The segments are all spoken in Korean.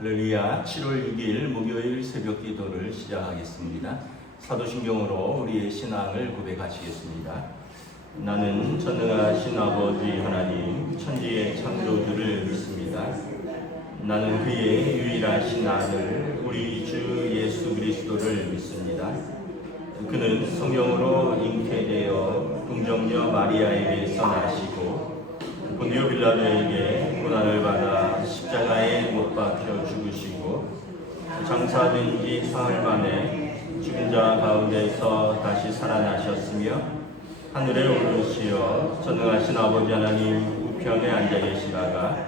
할렐루야. 7월 6일 목요일 새벽 기도를 시작하겠습니다. 사도신경으로 우리의 신앙을 고백하시겠습니다. 나는 전능하신 아버지 하나님 천지의 창조주를 믿습니다. 나는 그의 유일하신 아들 우리 주 예수 그리스도를 믿습니다. 그는 성령으로 잉태되어 동정녀 마리아에게서 나시고 본디오 빌라도에게 고난을 받아 십자가에 못 박혀 죽으시고 장사된 지 사흘 만에 죽은 자 가운데서 다시 살아나셨으며 하늘에 오르시어 전능하신 아버지 하나님 우편에 앉아 계시다가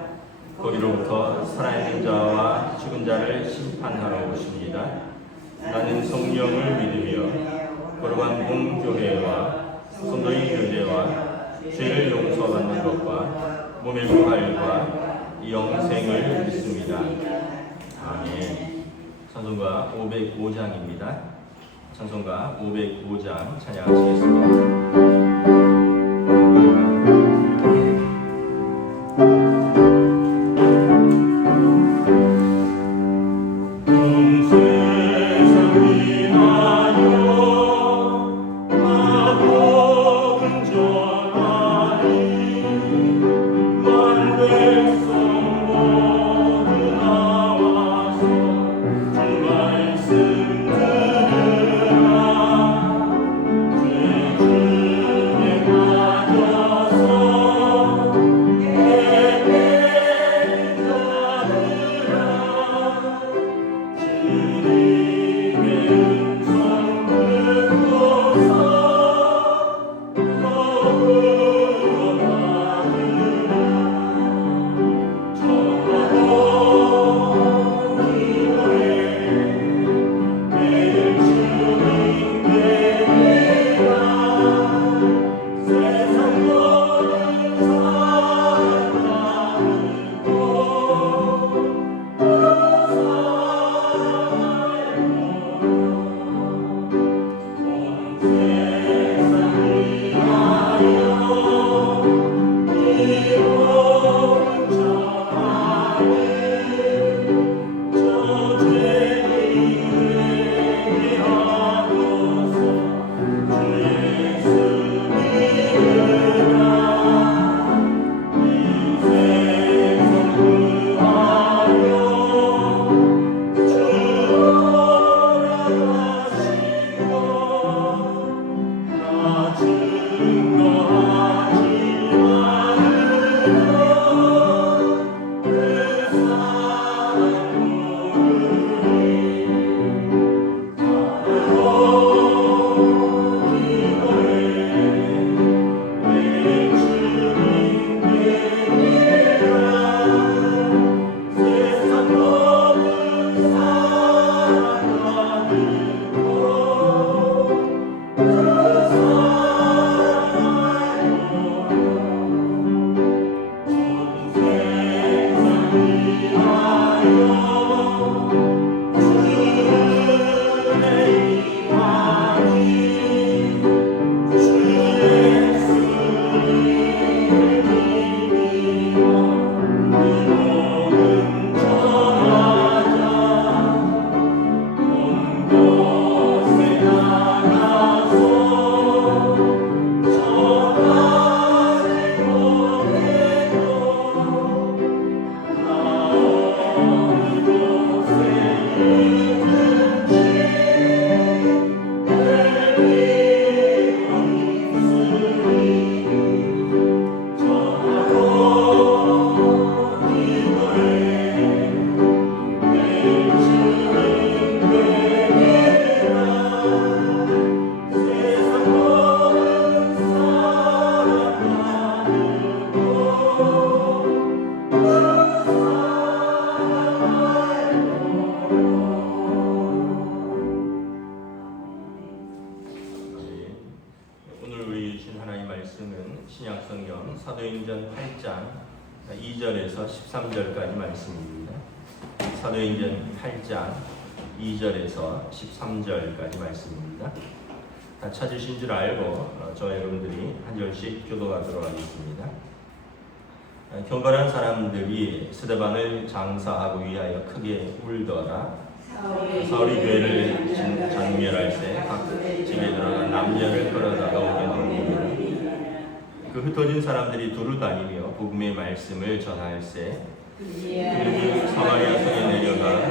거기로부터 살아있는 자와 죽은 자를 심판하러 오십니다. 나는 성령을 믿으며 거룩한 공교회와 성도의 교제와 죄를 용서받는 것과 몸의 부활과 영생을 믿습니다. 아멘. 찬송가 505장입니다. 찬송가 505장 찬양하시겠습니다. 신약성경 사도행전 8장 2절에서 13절까지 말씀입니다. 사도행전 8장 2절에서 13절까지 말씀입니다. 다 찾으신 줄 알고 저와 여러분들이 한 절씩 교도하도록 하겠습니다. 경건한 사람들이 스데반을 장사하고 위하여 크게 울더라. 사울이 교회를 장멸할 때 각 집에 들어가 남녀를 끌어다가 오게 하고 그 흩어진 사람들이 두루 다니며 복음의 말씀을 전할세 그들이 사마리아 성에 내려가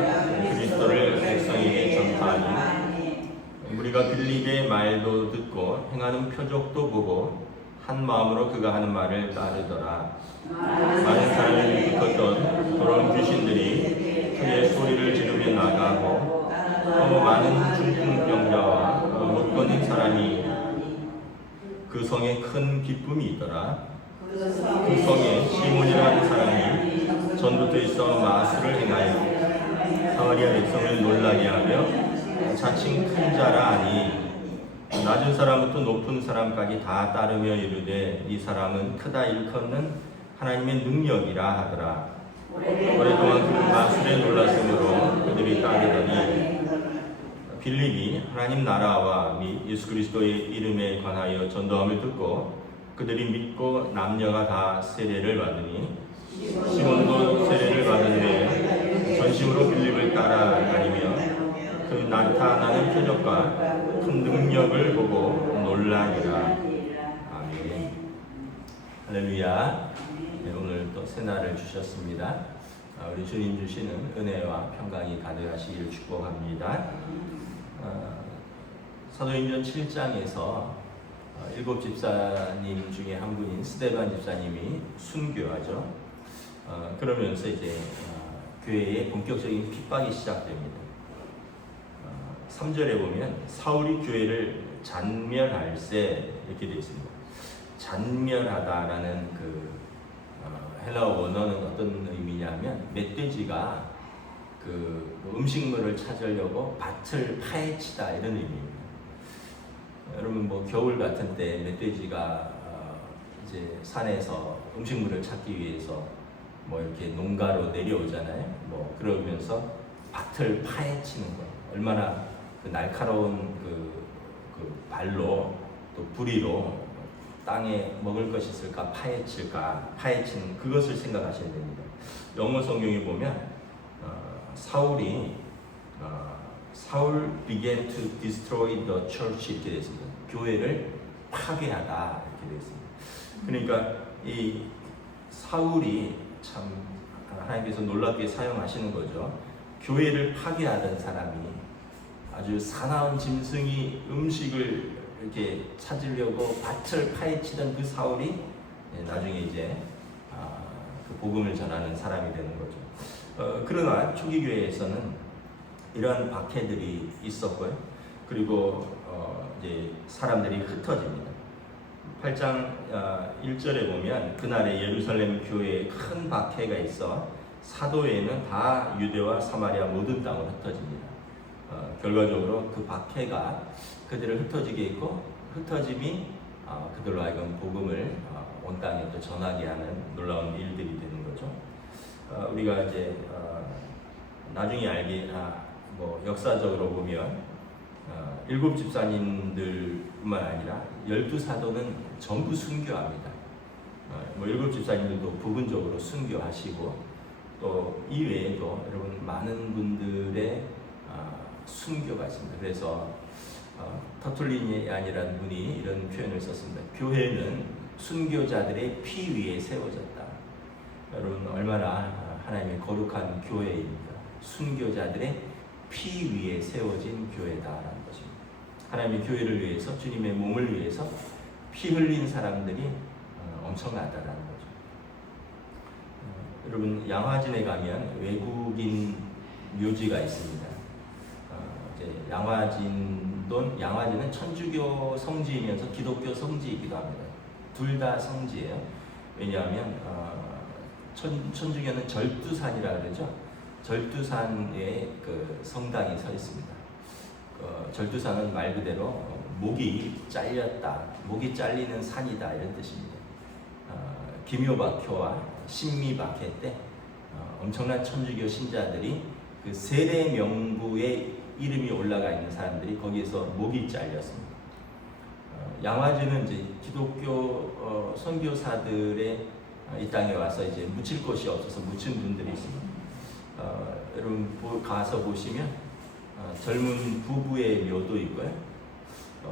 그리스도를 백성에게 전파하니 우리가 빌립의 말도 듣고 행하는 표적도 보고 한 마음으로 그가 하는 말을 따르더라. 많은 사람이 붙었던 더러운 귀신들이 크게 소리를 지르며 나가고 또 많은 중풍병자와 못 걷는 사람이 그 성에 큰 기쁨이 있더라. 그 성에 시몬이라는 사람이 전부터 있어 마술을 행하여 사마리아 백성을 놀라게 하며 자칭 큰 자라 하니 낮은 사람부터 높은 사람까지 다 따르며 이르되 이 사람은 크다 일컫는 하나님의 능력이라 하더라. 오랫동안 그 마술에 놀랐으므로 그들이 따르더니 빌립이 하나님 나라와 및 예수 그리스도의 이름에 관하여 전도함을 듣고 그들이 믿고 남녀가 다 세례를 받으니 시몬도 세례를 받은 후에 전심으로 빌립을 따라다니며 그 나타나는 표적과 큰 능력을 보고 놀라니라. 아멘. 할렐루야. 네, 오늘 또 새날을 주셨습니다. 우리 주님 주시는 은혜와 평강이 가득하시기를 축복합니다. 사도행전 7장에서 일곱 집사님 중에 한 분인 스데반 집사님이 순교하죠. 그러면서 이제 교회에 본격적인 핍박이 시작됩니다. 3절에 보면 사울이 교회를 잔멸할세 이렇게 되어 있습니다. 잔멸하다라는 그 헬라어 원어는 어떤 의미냐면 멧돼지가 그 음식물을 찾으려고 밭을 파헤치다 이런 의미입니다. 여러분 뭐 겨울 같은 때 멧돼지가 이제 산에서 음식물을 찾기 위해서 뭐 이렇게 농가로 내려오잖아요. 뭐 그러면서 밭을 파헤치는 거예요. 얼마나 그 날카로운 그 발로 또 부리로 땅에 먹을 것이 있을까 파헤치는 그것을 생각하셔야 됩니다. 영어 성경에 보면 사울 began to destroy the church 이렇게 되어 있습니다. 교회를 파괴하다 이렇게 되어 있습니다. 그러니까 이 사울이 참 하나님께서 놀랍게 사용하시는 거죠. 교회를 파괴하던 사람이 아주 사나운 짐승이 음식을 이렇게 찾으려고 밭을 파헤치던 그 사울이 나중에 이제 그 복음을 전하는 사람이 되는 거죠. 그러나 초기 교회에서는 이러한 박해들이 있었고요. 그리고 이제 사람들이 흩어집니다. 8장 1절에 보면 그날에 예루살렘 교회에 큰 박해가 있어 사도에는 다 유대와 사마리아 모든 땅으로 흩어집니다. 결과적으로 그 박해가 그들을 흩어지게 했고 흩어짐이 그들로 하여금 복음을 온 땅에 또 전하게 하는 놀라운 일들이 되는 거죠. 우리가 이제 나중에 알게 뭐 역사적으로 보면 일곱 집사님들뿐만 아니라 12사도는 전부 순교합니다. 뭐 일곱 집사님들도 부분적으로 순교하시고 또 이외에도 여러분 많은 분들의 순교가 있습니다. 그래서 터툴리니안이라는 분이 이런 표현을 썼습니다. 교회는 순교자들의 피 위에 세워졌다. 여러분 얼마나 하나님의 거룩한 교회입니다. 순교자들의 피 위에 세워진 교회다라는 것입니다. 하나님의 교회를 위해서 주님의 몸을 위해서 피 흘린 사람들이 엄청나다라는 거죠. 여러분 양화진에 가면 외국인 묘지가 있습니다. 이제 양화진은 천주교 성지이면서 기독교 성지이기도 합니다. 둘 다 성지예요. 왜냐하면 천주교는 절두산이라 그러죠. 절두산에 그 성당이 서 있습니다. 절두산은 말 그대로 목이 잘렸다, 목이 잘리는 산이다 이런 뜻입니다. 기묘박효와 신미박해 때 엄청난 천주교 신자들이 그 세례 명부에 이름이 올라가 있는 사람들이 거기에서 목이 잘렸습니다. 양화진은 이제 기독교 선교사들의 이 땅에 와서 이제 묻힐 곳이 없어서 묻힌 분들이 있습니다. 여러분 가서 보시면 젊은 부부의 묘도 있고요.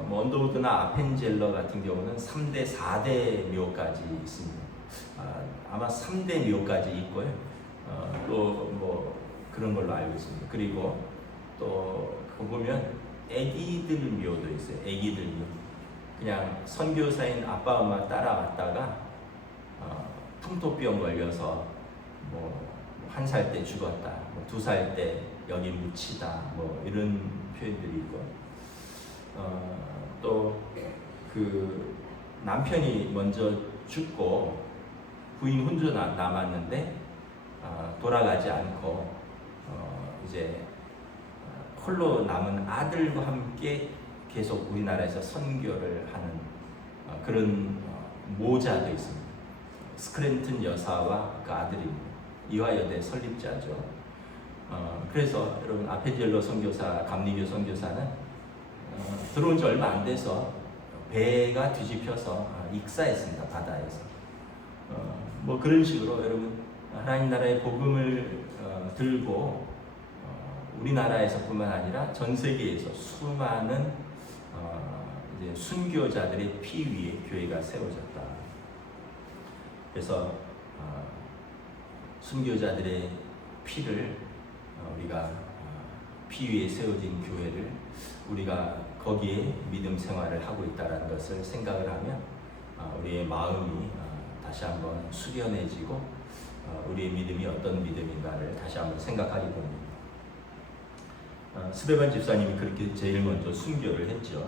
뭐 언더우드나 아펜젤러 같은 경우는 3대, 4대 묘까지 있습니다. 아마 3대 묘까지 있고요. 또 뭐 그런 걸로 알고 있습니다. 그리고 또 보면 애기들 묘도 있어요. 애기들 묘. 그냥 선교사인 아빠 엄마 따라왔다가 풍토병 걸려서 뭐 1살 때 죽었다, 뭐 2살 때 여기 묻히다, 뭐 이런 표현들이 있고, 또 그 남편이 먼저 죽고 부인 혼자 남았는데 돌아가지 않고 이제 홀로 남은 아들과 함께 계속 우리나라에서 선교를 하는 그런 모자도 있습니다. 스크랜튼 여사와 그 아들입니다. 이화여대 설립자죠. 그래서 여러분 아펜젤러 선교사, 감리교 선교사는 들어온 지 얼마 안 돼서 배가 뒤집혀서 익사했습니다. 바다에서. 뭐 그런 식으로 여러분 하나님 나라의 복음을 들고 우리나라에서뿐만 아니라 전 세계에서 수많은 이제 순교자들의 피 위에 교회가 세워졌다. 그래서 순교자들의 피를 우리가 피 위에 세워진 교회를 우리가 거기에 믿음 생활을 하고 있다는 것을 생각을 하면 우리의 마음이 다시 한번 숙연해지고 우리의 믿음이 어떤 믿음인가를 다시 한번 생각하게 됩니다. 스데반 집사님이 그렇게 제일 먼저 순교를 했죠.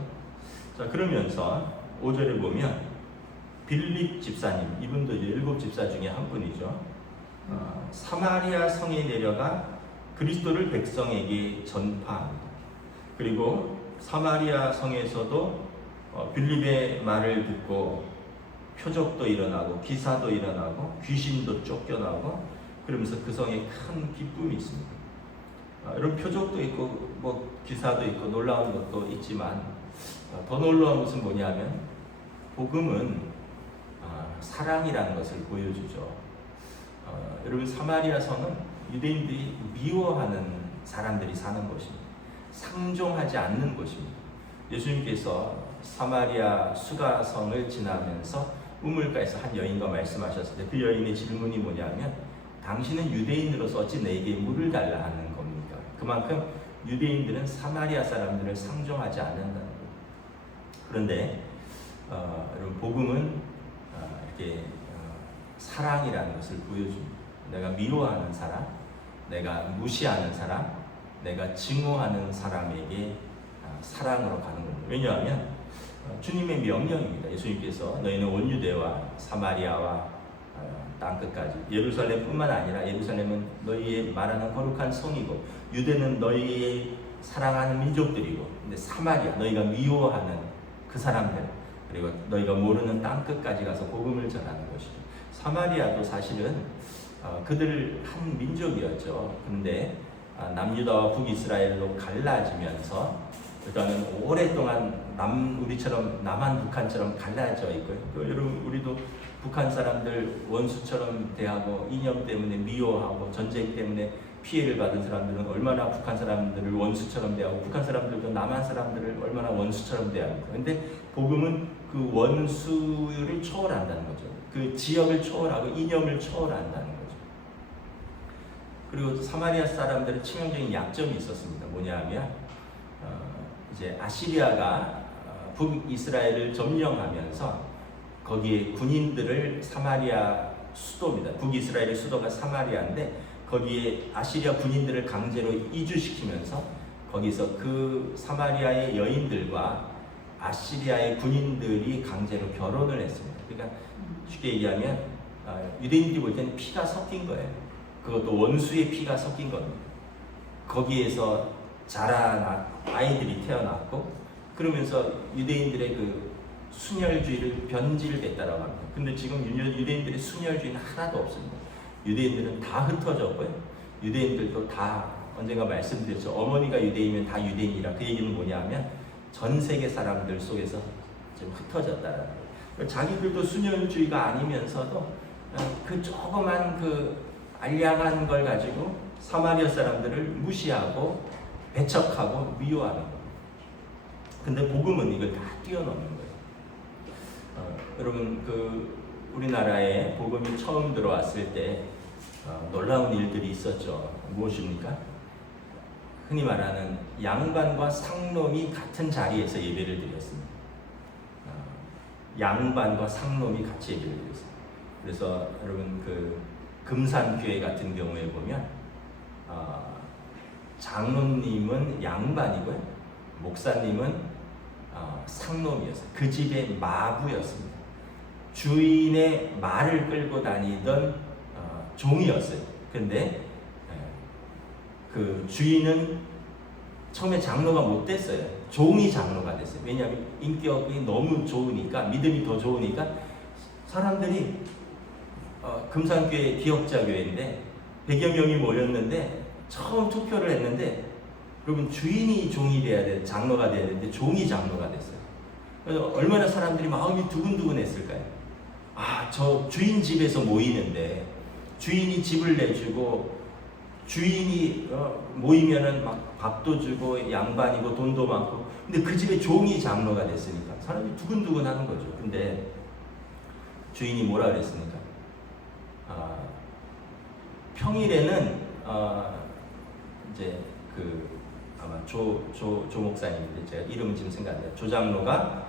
자, 그러면서 5절에 보면 빌립 집사님, 이분도 이제 7집사 중에 한 분이죠. 사마리아 성에 내려가 그리스도를 백성에게 전파합니다. 그리고 사마리아 성에서도 빌립의 말을 듣고 표적도 일어나고 기사도 일어나고 귀신도 쫓겨나고 그러면서 그 성에 큰 기쁨이 있습니다. 이런 표적도 있고 뭐 기사도 있고 놀라운 것도 있지만 더 놀라운 것은 뭐냐면 복음은 사랑이라는 것을 보여주죠. 여러분 사마리아 성은 유대인들이 미워하는 사람들이 사는 곳입니다. 상종하지 않는 곳입니다. 예수님께서 사마리아 수가성을 지나면서 우물가에서 한 여인과 말씀하셨을 때 그 여인의 질문이 뭐냐면 당신은 유대인으로서 어찌 내게 물을 달라 하는 겁니까? 그만큼 유대인들은 사마리아 사람들을 상종하지 않는다는 거예요. 그런데 여러분 복음은 이렇게 사랑이라는 것을 보여줍니다. 내가 미워하는 사람, 내가 무시하는 사람, 내가 증오하는 사람에게 사랑으로 가는 겁니다. 왜냐하면 주님의 명령입니다. 예수님께서 너희는 온 유대와 사마리아와 땅끝까지, 예루살렘뿐만 아니라 예루살렘은 너희의 말하는 거룩한 성이고 유대는 너희의 사랑하는 민족들이고, 근데 사마리아, 너희가 미워하는 그 사람들, 그리고 너희가 모르는 땅끝까지 가서 복음을 전하는 것이죠. 사마리아도 사실은 그들 한 민족이었죠. 그런데 남유다와 북이스라엘로 갈라지면서 일단은 오랫동안 우리처럼 남한 북한처럼 갈라져 있고요. 또 여러분 우리도 북한 사람들 원수처럼 대하고 이념 때문에 미워하고 전쟁 때문에 피해를 받은 사람들은 얼마나 북한 사람들을 원수처럼 대하고 북한 사람들도 남한 사람들을 얼마나 원수처럼 대합니까? 근데 복음은 그 원수를 초월한다는 거죠. 그 지역을 초월하고 이념을 초월한다는 거죠. 그리고 사마리아 사람들은 치명적인 약점이 있었습니다. 뭐냐면 이제 아시리아가 북이스라엘을 점령하면서 거기에 군인들을 사마리아 수도입니다. 북이스라엘의 수도가 사마리아인데 거기에 아시리아 군인들을 강제로 이주시키면서 거기서 그 사마리아의 여인들과 아시리아의 군인들이 강제로 결혼을 했습니다. 그러니까 쉽게 얘기하면 유대인들이 볼 때는 피가 섞인 거예요. 그것도 원수의 피가 섞인 겁니다. 거기에서 자란 아이들이 태어났고 그러면서 유대인들의 그 순혈주의를 변질됐다라고 합니다. 근데 지금 유대인들의 순혈주의는 하나도 없습니다. 유대인들은 다 흩어졌고요. 유대인들도 다 언젠가 말씀드렸죠. 어머니가 유대인이면 다 유대인이라. 그 얘기는 뭐냐면 전 세계 사람들 속에서 좀 흩어졌다라는 거예요. 자기들도 순혈주의가 아니면서도 그 조그만 그 알량한 걸 가지고 사마리아 사람들을 무시하고 배척하고 미워하는 거예요. 근데 복음은 이걸 다 뛰어넘는 거예요. 여러분 그 우리나라에 복음이 처음 들어왔을 때 놀라운 일들이 있었죠. 무엇입니까? 흔히 말하는 양반과 상놈이 같은 자리에서 예배를 드렸습니다. 양반과 상놈이 같이 예배를 드렸어요. 그래서 여러분 그 금산교회 같은 경우에 보면 장로님은 양반이고요, 목사님은 상놈이었어요. 그 집의 마부였습니다. 주인의 말을 끌고 다니던 종이었어요. 근데 그 주인은 처음에 장로가 못 됐어요. 종이 장로가 됐어요. 왜냐하면 인격이 너무 좋으니까, 믿음이 더 좋으니까 사람들이 금산교회 기역자교회인데 100여 명이 모였는데 처음 투표를 했는데 그러면 주인이 종이 돼야 돼, 장로가 돼야 되는데 종이 장로가 됐어요. 그래서 얼마나 사람들이 마음이 두근두근했을까요? 저 주인 집에서 모이는데 주인이 집을 내주고 주인이 모이면은 막 밥도 주고 양반이고 돈도 많고, 근데 그 집에 종이 장로가 됐으니까 사람이 두근두근 하는 거죠. 근데 주인이 뭐라 그랬습니까? 평일에는 이제 그 아마 조 목사님인데 제가 이름은 지금 생각 안 나요. 조 장로가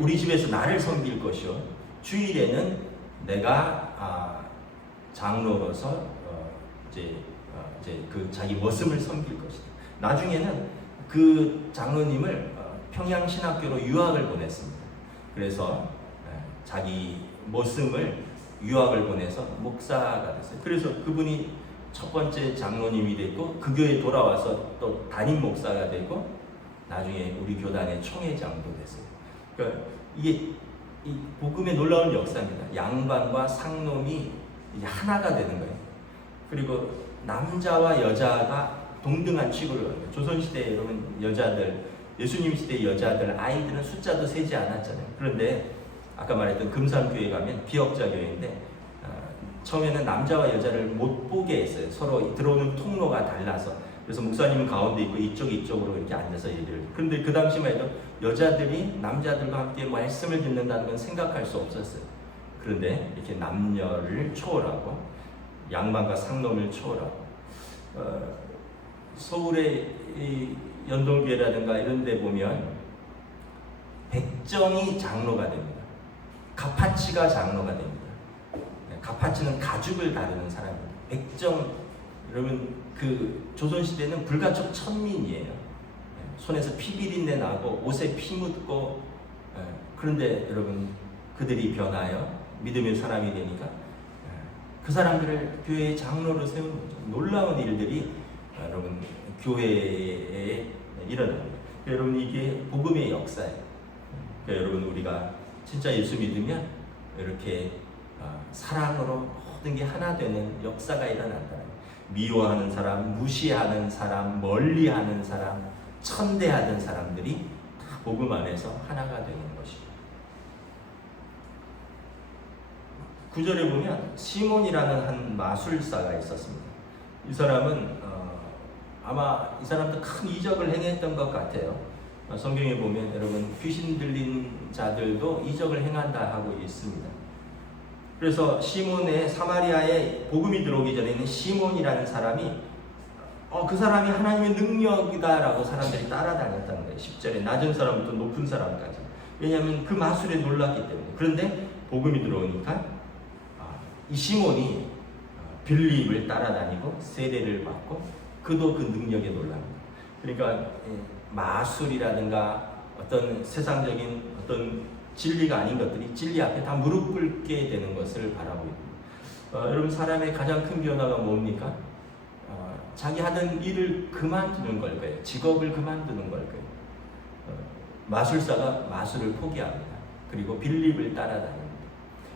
우리 집에서 나를 섬길 것이요, 주일에는 내가 장로로서 이제 그 자기 머슴을 섬길 것이다. 나중에는 그 장로님을 평양신학교로 유학을 보냈습니다. 그래서 자기 머슴을 유학을 보내서 목사가 됐어요. 그래서 그분이 첫 번째 장로님이 됐고 그 교회에 돌아와서 또 담임 목사가 되고 나중에 우리 교단의 총회장도 됐어요. 그러니까 이게 이 복음의 놀라운 역사입니다. 양반과 상놈이 하나가 되는 거예요. 그리고 남자와 여자가 동등한 취급을 받는, 조선시대에 여러분 여자들, 예수님 시대 여자들, 아이들은 숫자도 세지 않았잖아요. 그런데 아까 말했던 금산교회 가면 기역자교회인데 처음에는 남자와 여자를 못 보게 했어요. 서로 들어오는 통로가 달라서. 그래서 목사님은 가운데 있고 이쪽으로 이렇게 앉아서 얘기를 해요. 그런데 그 당시만 해도 여자들이 남자들과 함께 말씀을 듣는다는 건 생각할 수 없었어요. 그런데 이렇게 남녀를 초월하고 양반과 상놈을 초월하고 서울의 이 연동교회라든가 이런 데 보면 백정이 장로가 됩니다. 가파치가 장로가 됩니다. 가파치는 가죽을 다루는 사람입니다. 백정, 여러분 그 조선시대는 불가촉 천민이에요. 손에서 피 비린내 나고 옷에 피 묻고, 그런데 여러분 그들이 변하여 믿음의 사람이 되니까 그 사람들을 교회의 장로로 세우는 거죠. 놀라운 일들이 여러분 교회에 일어납니다. 여러분 이게 복음의 역사예요. 여러분 우리가 진짜 예수 믿으면 이렇게 사랑으로 모든 게 하나 되는 역사가 일어난다. 미워하는 사람, 무시하는 사람, 멀리하는 사람, 천대하던 사람들이 다 복음 안에서 하나가 되는 것이죠. 9절에 보면 시몬이라는 한 마술사가 있었습니다. 이 사람은 아마 이 사람도 큰 이적을 행했던 것 같아요. 성경에 보면 여러분 귀신 들린 자들도 이적을 행한다 하고 있습니다. 그래서 시몬의 사마리아에 복음이 들어오기 전에는 시몬이라는 사람이 그 사람이 하나님의 능력이다라고 사람들이 따라다녔다는 거예요. 10절에 낮은 사람부터 높은 사람까지. 왜냐하면 그 마술에 놀랐기 때문에. 그런데 복음이 들어오니까 이 시몬이 빌립을 따라다니고 세례를 받고 그도 그 능력에 놀랍니다. 그러니까 마술이라든가 어떤 세상적인 어떤 진리가 아닌 것들이 진리 앞에 다 무릎 꿇게 되는 것을 바라고 있습니다. 여러분 사람의 가장 큰 변화가 뭡니까? 자기 하던 일을 그만두는 걸 거예요. 직업을 그만두는 걸 거예요. 마술사가 마술을 포기합니다. 그리고 빌립을 따라다닙니다.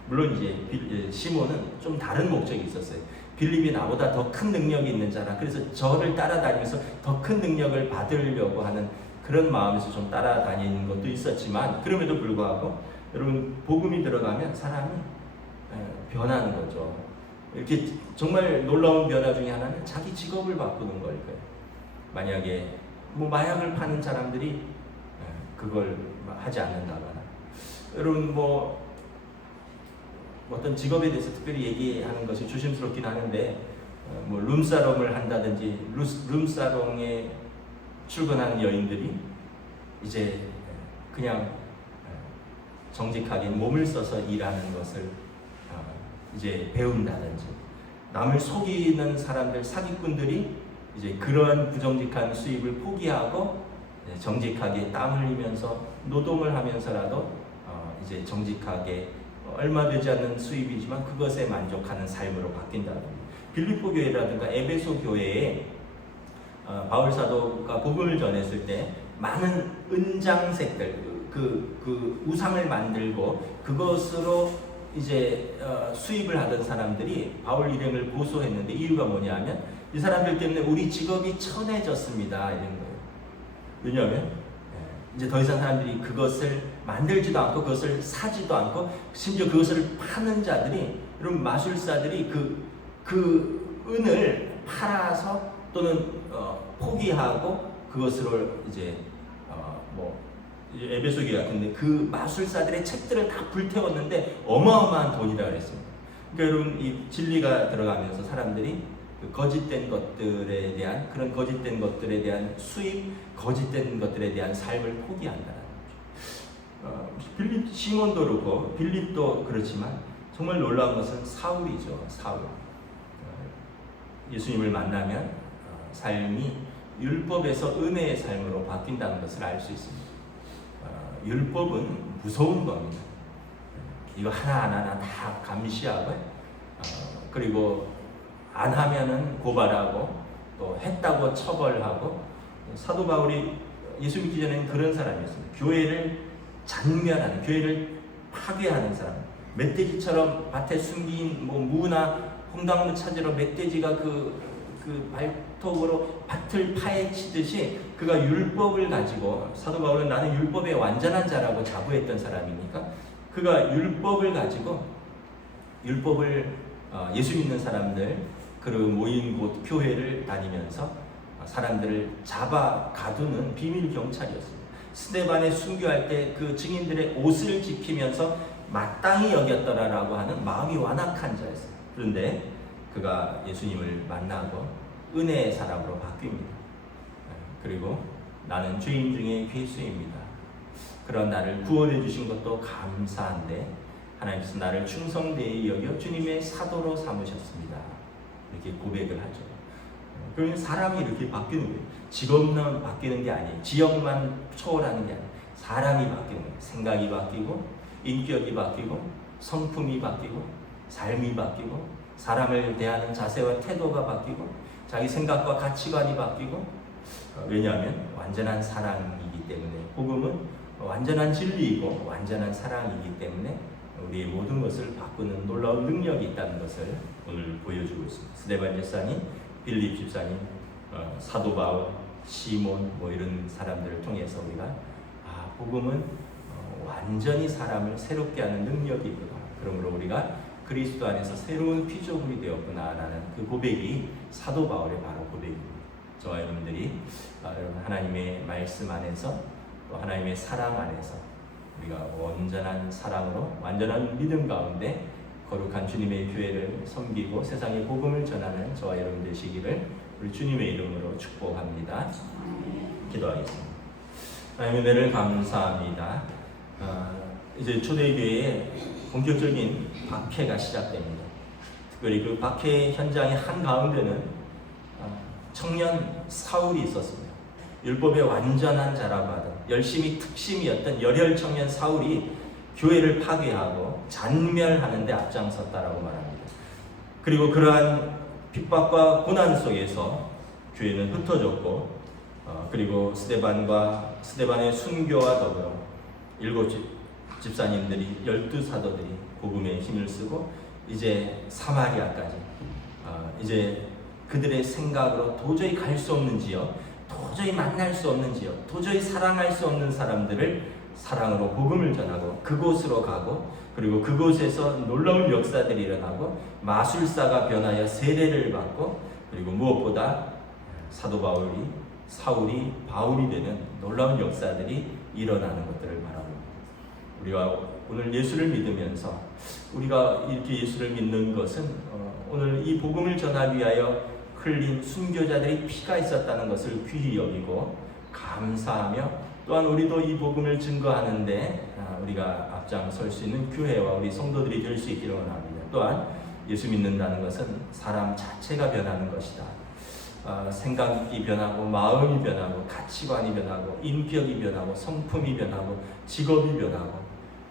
물론 이제 시몬은 좀 다른 목적이 있었어요. 빌립이 나보다 더 큰 능력이 있는 자라. 그래서 저를 따라다니면서 더 큰 능력을 받으려고 하는 그런 마음에서 좀 따라다니는 것도 있었지만, 그럼에도 불구하고 여러분 복음이 들어가면 사람이 변하는 거죠. 이렇게 정말 놀라운 변화 중에 하나는 자기 직업을 바꾸는 걸 거예요. 만약에 뭐 마약을 파는 사람들이 그걸 하지 않는다거나, 여러분 뭐 어떤 직업에 대해서 특별히 얘기하는 것이 조심스럽긴 하는데, 뭐 룸사롱을 한다든지 룸사롱에 출근하는 여인들이 이제 그냥 정직하게 몸을 써서 일하는 것을 이제 배운다든지, 남을 속이는 사람들, 사기꾼들이 이제 그러한 부정직한 수입을 포기하고 정직하게 땀 흘리면서 노동을 하면서라도 이제 정직하게 얼마 되지 않는 수입이지만 그것에 만족하는 삶으로 바뀐다는 거예요. 빌립보 교회라든가 에베소 교회에 바울 사도가 복음을 전했을 때 많은 은장색들, 그 우상을 만들고 그것으로 이제 수입을 하던 사람들이 바울 일행을 고소했는데, 이유가 뭐냐면 이 사람들 때문에 우리 직업이 천해졌습니다 이런 거예요. 왜냐하면 이제 더 이상 사람들이 그것을 만들지도 않고 그것을 사지도 않고, 심지어 그것을 파는 자들이, 이런 마술사들이 그 은을 팔아서 또는 포기하고 그것으로 이제 뭐 에베소 교회 같은데 그 마술사들의 책들을 다 불태웠는데 어마어마한 돈이라 그랬습니다. 그러니까 여러분, 이 진리가 들어가면서 사람들이 그 거짓된 것들에 대한, 그런 거짓된 것들에 대한 수입, 거짓된 것들에 대한 삶을 포기한다는 거죠. 시몬도 그렇고 빌립도 그렇지만 정말 놀라운 것은 사울이죠. 사울. 예수님을 만나면 삶이 율법에서 은혜의 삶으로 바뀐다는 것을 알 수 있습니다. 율법은 무서운 겁니다. 이거 하나하나 다 감시하고, 그리고 안 하면은 고발하고, 또 했다고 처벌하고. 사도 바울이 예수 믿기 전에는 그런 사람이었습니다. 교회를 잔멸하는, 교회를 파괴하는 사람. 멧돼지처럼 밭에 숨긴 뭐 무나 홍당무 찾으러 멧돼지가 그 발톱으로 밭을 파헤치듯이 그가 율법을 가지고, 사도 바울은 나는 율법의 완전한 자라고 자부했던 사람이니까 그가 율법을 가지고, 율법을 예수 믿는 사람들 그 모인 곳 교회를 다니면서 사람들을 잡아 가두는 비밀 경찰이었습니다. 스데반에 순교할 때 그 증인들의 옷을 지키면서 마땅히 여겼더라라고 하는 마음이 완악한 자였어요. 그런데 그가 예수님을 만나고 은혜의 사람으로 바뀝니다. 그리고 나는 죄인 중에 괴수입니다. 그런 나를 구원해 주신 것도 감사한데 하나님께서 나를 충성되이 여겨 주님의 사도로 삼으셨습니다. 이렇게 고백을 하죠. 그러면 사람이 이렇게 바뀌는 거예요. 직업만 바뀌는 게 아니에요. 지역만 초월하는 게 아니에요. 사람이 바뀌는 거예요. 생각이 바뀌고, 인격이 바뀌고, 성품이 바뀌고, 삶이 바뀌고, 사람을 대하는 자세와 태도가 바뀌고, 자기 생각과 가치관이 바뀌고. 왜냐하면 완전한 사랑이기 때문에, 복음은 완전한 진리이고 완전한 사랑이기 때문에 우리의 모든 것을 바꾸는 놀라운 능력이 있다는 것을 오늘 보여주고 있습니다. 스데반 집사님, 빌립 집사님, 사도 바울, 시몬 뭐 이런 사람들을 통해서 우리가 복음은 완전히 사람을 새롭게 하는 능력이 있구나. 그러므로 우리가 그리스도 안에서 새로운 피조물이 되었구나라는 그 고백이 사도 바울의 바로 고백입니다. 저와 여러분들이 여러분 하나님의 말씀 안에서, 또 하나님의 사랑 안에서 우리가 온전한 사랑으로 완전한 믿음 가운데 거룩한 주님의 교회를 섬기고 세상에 복음을 전하는 저와 여러분 되시기를 우리 주님의 이름으로 축복합니다. 기도하겠습니다. 하나님의 은혜를 감사합니다. 이제 초대교회에 본격적인 박해가 시작됩니다. 특별히 그 박해 현장의 한가운데는 청년 사울이 있었습니다. 율법의 완전한 자라고 하던, 열심히 특심이었던 열혈 청년 사울이 교회를 파괴하고 잔멸하는 데 앞장섰다라고 말합니다. 그리고 그러한 핍박과 고난 속에서 교회는 흩어졌고, 그리고 스데반의 순교와 더불어 7 집사님들이, 12 사도들이 복음에 힘을 쓰고 이제 사마리아까지, 이제 그들의 생각으로 도저히 갈 수 없는 지역, 도저히 만날 수 없는 지역, 도저히 사랑할 수 없는 사람들을 사랑으로 복음을 전하고 그곳으로 가고, 그리고 그곳에서 놀라운 역사들이 일어나고 마술사가 변하여 세례를 받고 그리고 무엇보다 사도 사울이 바울이 되는 놀라운 역사들이 일어나는 것들을 바라봅니다. 우리가 오늘 예수를 믿으면서 우리가 이렇게 예수를 믿는 것은 오늘 이 복음을 전하기 위하여 흘린 순교자들의 피가 있었다는 것을 귀히 여기고 감사하며 또한 우리도 이 복음을 증거하는데 우리가 앞장설 수 있는 교회와 우리 성도들이 될 수 있기를 원합니다. 또한 예수 믿는다는 것은 사람 자체가 변하는 것이다. 생각이 변하고 마음이 변하고 가치관이 변하고 인격이 변하고 성품이 변하고 직업이 변하고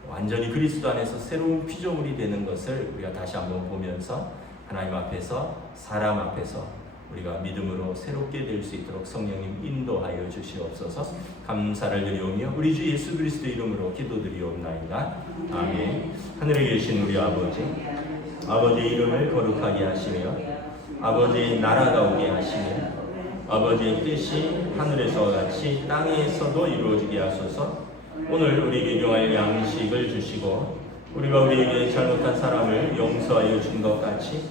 완전히 그리스도 안에서 새로운 피조물이 되는 것을 우리가 다시 한번 보면서 하나님 앞에서 사람 앞에서 우리가 믿음으로 새롭게 될 수 있도록 성령님 인도하여 주시옵소서. 감사를 드리오며 우리 주 예수 그리스도 이름으로 기도드리옵나이다. 아멘. 하늘에 계신 우리 아버지의 이름을 거룩하게 하시며 아버지의 나라가 오게 하시며 아버지의 뜻이 하늘에서와 같이 땅에서도 이루어지게 하소서. 오늘 우리에게 용할 양식을 주시고 우리가 우리에게 잘못한 사람을 용서하여 준 것 같이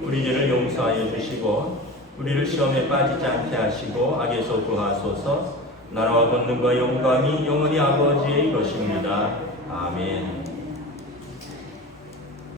우리 죄를 용서하여 주시고 우리를 시험에 빠지지 않게 하시고 악에서 구하소서. 나라와 권능과 영광이 영원히 아버지의 것입니다. 아멘.